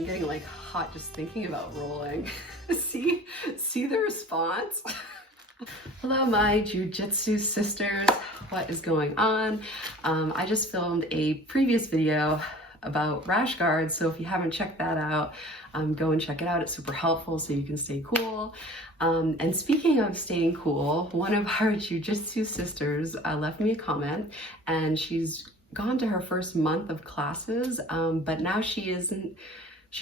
I'm getting like hot just thinking about rolling. See the response? Hello, my Jiu-Jitsu sisters. What is going on? I just filmed a previous video about rash guards, so if you haven't checked that out, go and check it out. It's super helpful so you can stay cool. And speaking of staying cool, one of our Jiu-Jitsu sisters left me a comment, and she's gone to her first month of classes, but now she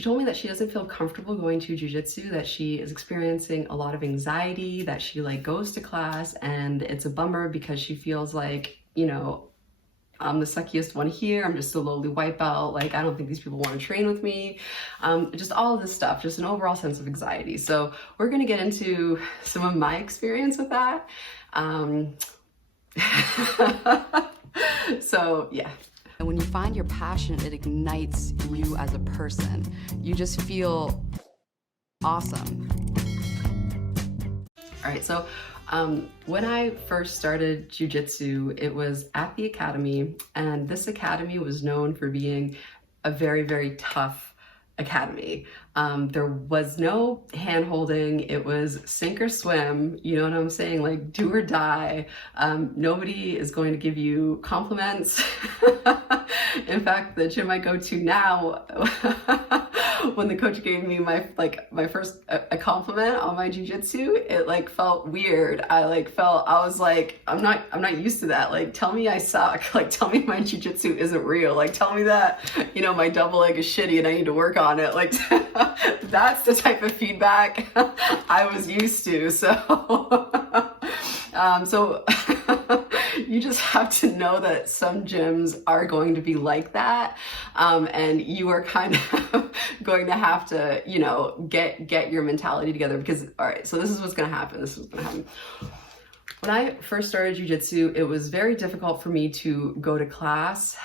told me that she doesn't feel comfortable going to Jiu-Jitsu, that she is experiencing a lot of anxiety, that she like goes to class, and it's a bummer because she feels like, you know, I'm the suckiest one here, I'm just a lowly white belt, like I don't think these people want to train with me, just all of this stuff, just an overall sense of anxiety. So we're gonna get into some of my experience with that. So yeah. And when you find your passion, it ignites you as a person. You just feel awesome. All right, so when I first started Jiu-Jitsu, it was at the academy, and this academy was known for being a very, very tough academy. There was no hand-holding. It was sink or swim, you know what I'm saying? Like do or die. Nobody is going to give you compliments. In fact, the gym I go to now, when the coach gave me my first a compliment on my jiu-jitsu, it like felt weird. I was like, I'm not used to that. Like, tell me I suck. Like, tell me my jiu-jitsu isn't real. Like, tell me that, you know, my double leg is shitty and I need to work on it. Like, that's the type of feedback I was used to. So, you just have to know that some gyms are going to be like that, and you are kind of going to have to, you know, get your mentality together, because, all right, so this is what's going to happen. When I first started jiu-jitsu, it was very difficult for me to go to class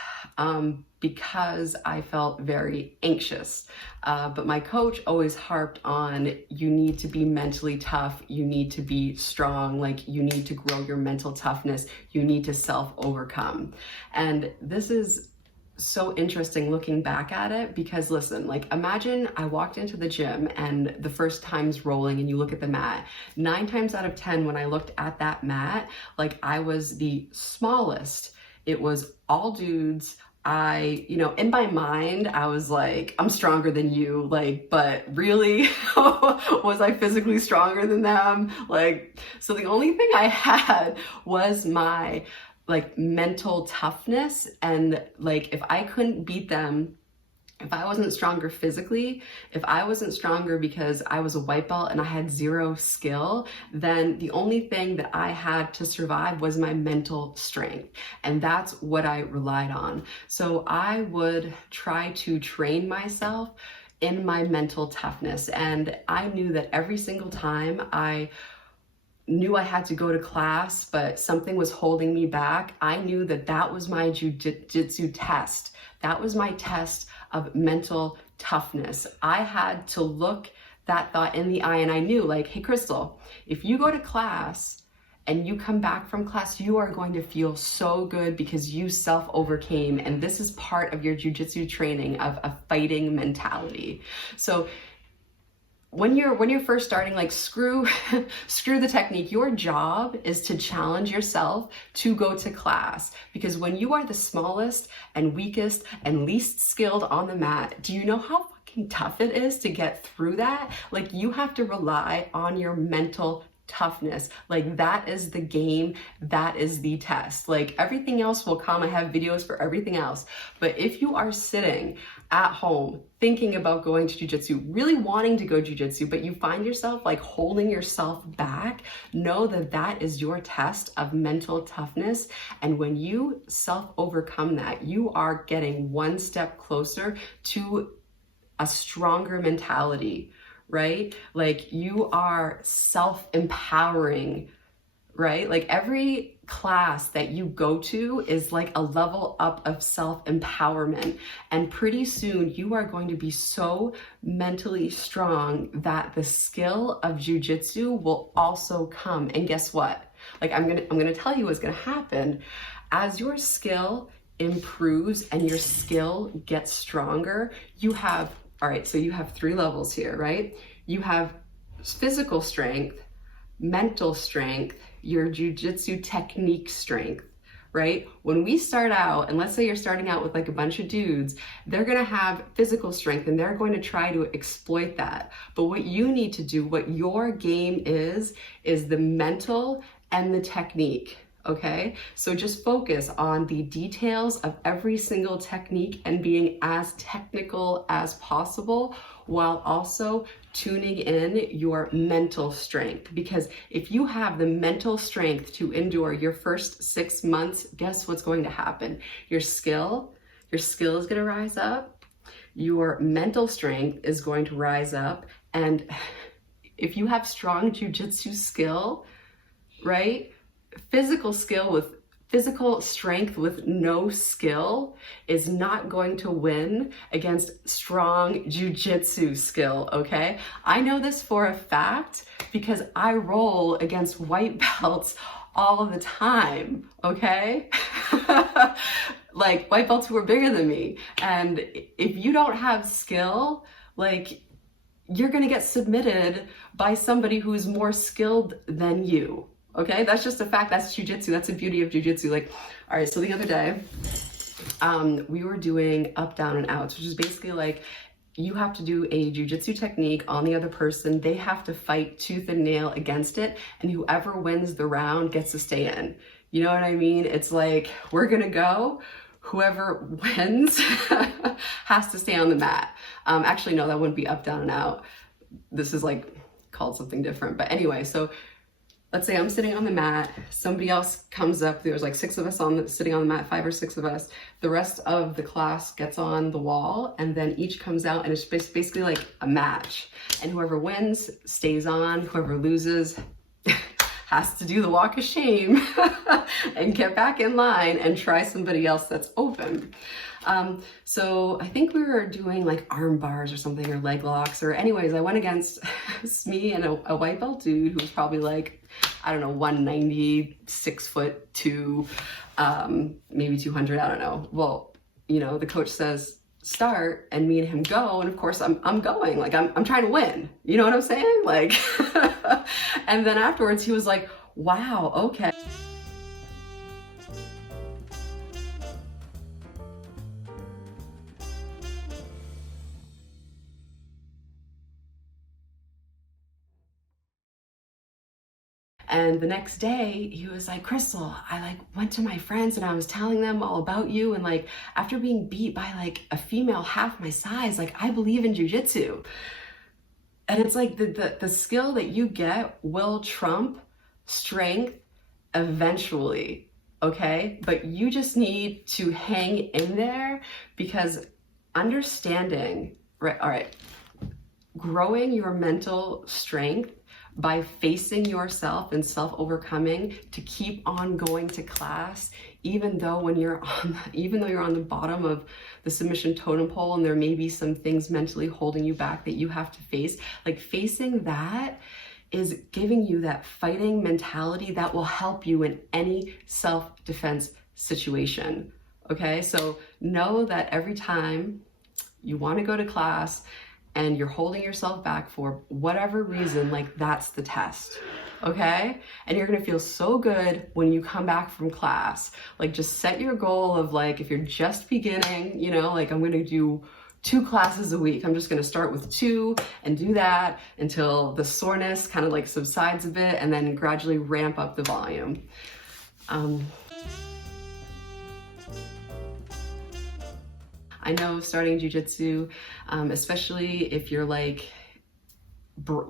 because I felt very anxious. But my coach always harped on, you need to be mentally tough, you need to be strong, like you need to grow your mental toughness, you need to self-overcome. And this is so interesting looking back at it, because listen, like imagine I walked into the gym and the first time's rolling and you look at the mat. 9 times out of 10 when I looked at that mat, like I was the smallest. It was all dudes. You know, in my mind, I was like, I'm stronger than you, like, but really, was I physically stronger than them? Like, so the only thing I had was my like mental toughness, and like if I couldn't beat them, if I wasn't stronger physically, if I wasn't stronger because I was a white belt and I had zero skill, then the only thing that I had to survive was my mental strength. And that's what I relied on. So I would try to train myself in my mental toughness. And I knew that every single time I knew I had to go to class, but something was holding me back, I knew that that was my jiu-jitsu test. That was my test of mental toughness. I had to look that thought in the eye, and I knew, like, hey, Crystal, if you go to class and you come back from class, you are going to feel so good because you self-overcame, and this is part of your jiu-jitsu training of a fighting mentality. So when you're first starting, like screw the technique. Your job is to challenge yourself to go to class, because when you are the smallest and weakest and least skilled on the mat, do you know how fucking tough it is to get through that? Like, you have to rely on your mental toughness. Like, that is the game, that is the test. Like, everything else will come. I have videos for everything else. But if you are sitting at home thinking about going to jiu-jitsu, really wanting to go jiu-jitsu, but you find yourself like holding yourself back, know that that is your test of mental toughness. And when you self-overcome that, you are getting one step closer to a stronger mentality, right? Like, you are self-empowering, right? Like, every class that you go to is like a level up of self-empowerment. And pretty soon you are going to be so mentally strong that the skill of jiu-jitsu will also come. And guess what? Like, I'm gonna tell you what's gonna happen. As your skill improves and your skill gets stronger, you have All right, so you have 3 levels here, right? You have physical strength, mental strength, your jiu-jitsu technique strength, right? When we start out, and let's say you're starting out with like a bunch of dudes, they're gonna have physical strength and they're going to try to exploit that. But what you need to do, what your game is the mental and the technique. Okay, so just focus on the details of every single technique and being as technical as possible while also tuning in your mental strength. Because if you have the mental strength to endure your first 6 months, guess what's going to happen? Your skill is going to rise up, your mental strength is going to rise up, and if you have strong jiu-jitsu skill, right? Physical strength with no skill is not going to win against strong jiu-jitsu skill, okay? I know this for a fact because I roll against white belts all the time, okay? Like white belts who are bigger than me. And if you don't have skill, like you're gonna get submitted by somebody who's more skilled than you. Okay, that's just a fact. That's jiu-jitsu. That's the beauty of jiu-jitsu. Like, all right, so the other day, we were doing up, down, and outs, which is basically like you have to do a jiu-jitsu technique on the other person. They have to fight tooth and nail against it, and whoever wins the round gets to stay in. You know what I mean? It's like, we're gonna go. Whoever wins has to stay on the mat. Actually, no, that wouldn't be up, down, and out. This is like called something different. But anyway, so let's say I'm sitting on the mat, somebody else comes up, there's like 6 of us sitting on the mat, 5 or 6 of us. The rest of the class gets on the wall and then each comes out and it's basically like a match. And whoever wins stays on, whoever loses has to do the walk of shame and get back in line and try somebody else that's open. So I think we were doing like arm bars or something, or leg locks, or anyways, I went against me and a white belt dude who was probably like, I don't know, 190, 6'2", maybe 200, I don't know. Well, you know, the coach says, start, and me and him go, and of course I'm going, like I'm trying to win, you know what I'm saying? Like, and then afterwards he was like, wow, okay. And the next day he was like, Crystal, I like went to my friends and I was telling them all about you. And like, after being beat by like a female half my size, like I believe in jiu-jitsu. And it's like the skill that you get will trump strength eventually, okay? But you just need to hang in there, because understanding, right? All right, growing your mental strength by facing yourself and self-overcoming to keep on going to class, even though you're on the bottom of the submission totem pole and there may be some things mentally holding you back that you have to face, like facing that is giving you that fighting mentality that will help you in any self-defense situation. Okay, so know that every time you want to go to class and you're holding yourself back for whatever reason, like that's the test, okay? And you're gonna feel so good when you come back from class. Like just set your goal of like, if you're just beginning, you know, like I'm gonna do 2 classes a week. I'm just gonna start with 2 and do that until the soreness kind of like subsides a bit, and then gradually ramp up the volume. I know starting jiu-jitsu, especially if you're like,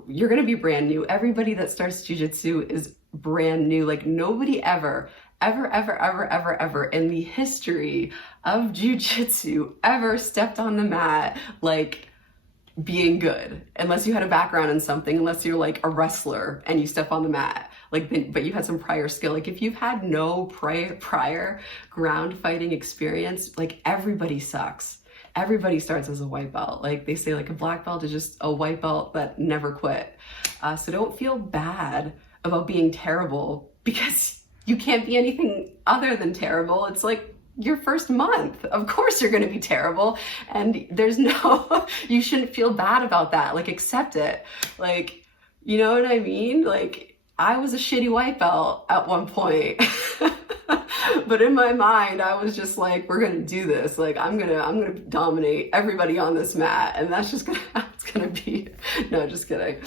you're gonna be brand new. Everybody that starts jiu-jitsu is brand new. Like nobody ever in the history of jiu-jitsu ever stepped on the mat like being good, unless you had a background in something, unless you're like a wrestler and you step on the mat. Like, but you had some prior skill. Like if you've had no prior ground fighting experience, like everybody sucks. Everybody starts as a white belt. Like they say, like a black belt is just a white belt that never quit. So don't feel bad about being terrible, because you can't be anything other than terrible. It's like your first month. Of course you're going to be terrible, and there's no, you shouldn't feel bad about that. Like, accept it. Like, you know what I mean? Like, I was a shitty white belt at one point. But in my mind, I was just like, we're gonna do this. Like, I'm gonna dominate everybody on this mat, and that's just it's gonna be, no, just kidding.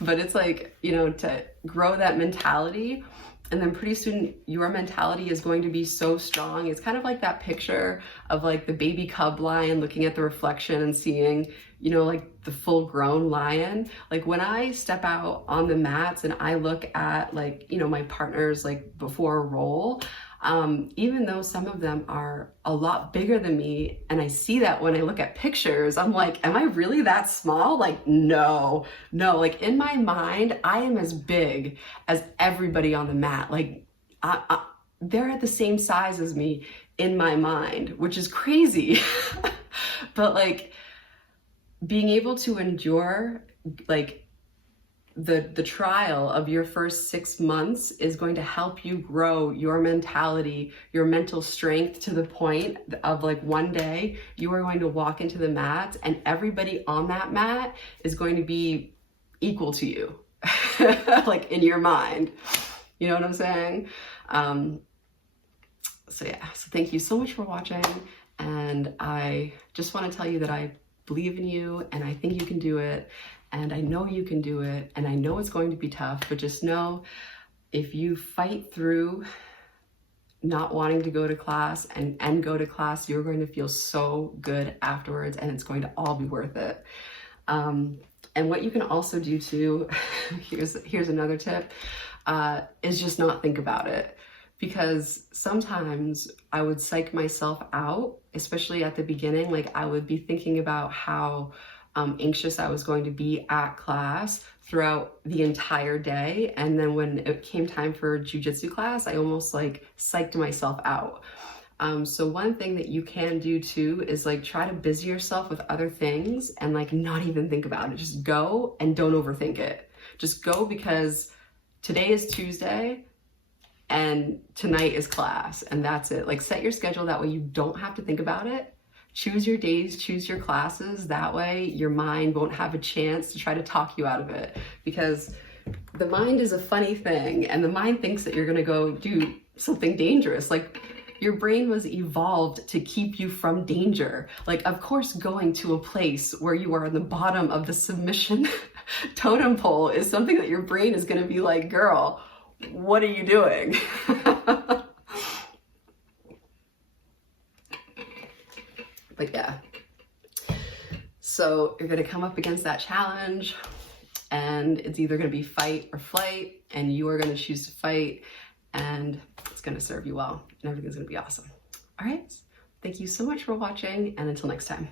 But it's like, you know, to grow that mentality, and then pretty soon your mentality is going to be so strong. It's kind of like that picture of like the baby cub lion looking at the reflection and seeing, you know, like the full grown lion. Like, when I step out on the mats and I look at, like, you know, my partners like before a roll, even though some of them are a lot bigger than me, and I see that when I look at pictures, I'm like, am I really that small? Like, no, like in my mind, I am as big as everybody on the mat. Like, they're at the same size as me in my mind, which is crazy. But like, being able to endure, like, the trial of your first 6 months is going to help you grow your mentality, your mental strength, to the point of like, one day you are going to walk into the mat and everybody on that mat is going to be equal to you, like in your mind. You know what I'm saying? So yeah, so thank you so much for watching. And I just want to tell you that I believe in you, and I think you can do it. And I know you can do it, and I know it's going to be tough, but just know, if you fight through not wanting to go to class and go to class, you're going to feel so good afterwards, and it's going to all be worth it. And what you can also do too, here's another tip, is just not think about it. Because sometimes I would psych myself out, especially at the beginning. Like, I would be thinking about how anxious I was going to be at class throughout the entire day. And then when it came time for jiu-jitsu class, I almost like psyched myself out. So one thing that you can do too is like, try to busy yourself with other things and like not even think about it. Just go and don't overthink it. Just go, because today is Tuesday and tonight is class, and that's it. Like, set your schedule that way you don't have to think about it. Choose your days, choose your classes. That way your mind won't have a chance to try to talk you out of it, because the mind is a funny thing, and the mind thinks that you're gonna go do something dangerous. Like, your brain was evolved to keep you from danger. Like, of course, going to a place where you are on the bottom of the submission totem pole is something that your brain is gonna be like, girl, what are you doing? But yeah, so you're gonna come up against that challenge, and it's either gonna be fight or flight, and you are gonna choose to fight, and it's gonna serve you well, and everything's gonna be awesome. All right, thank you so much for watching, and until next time.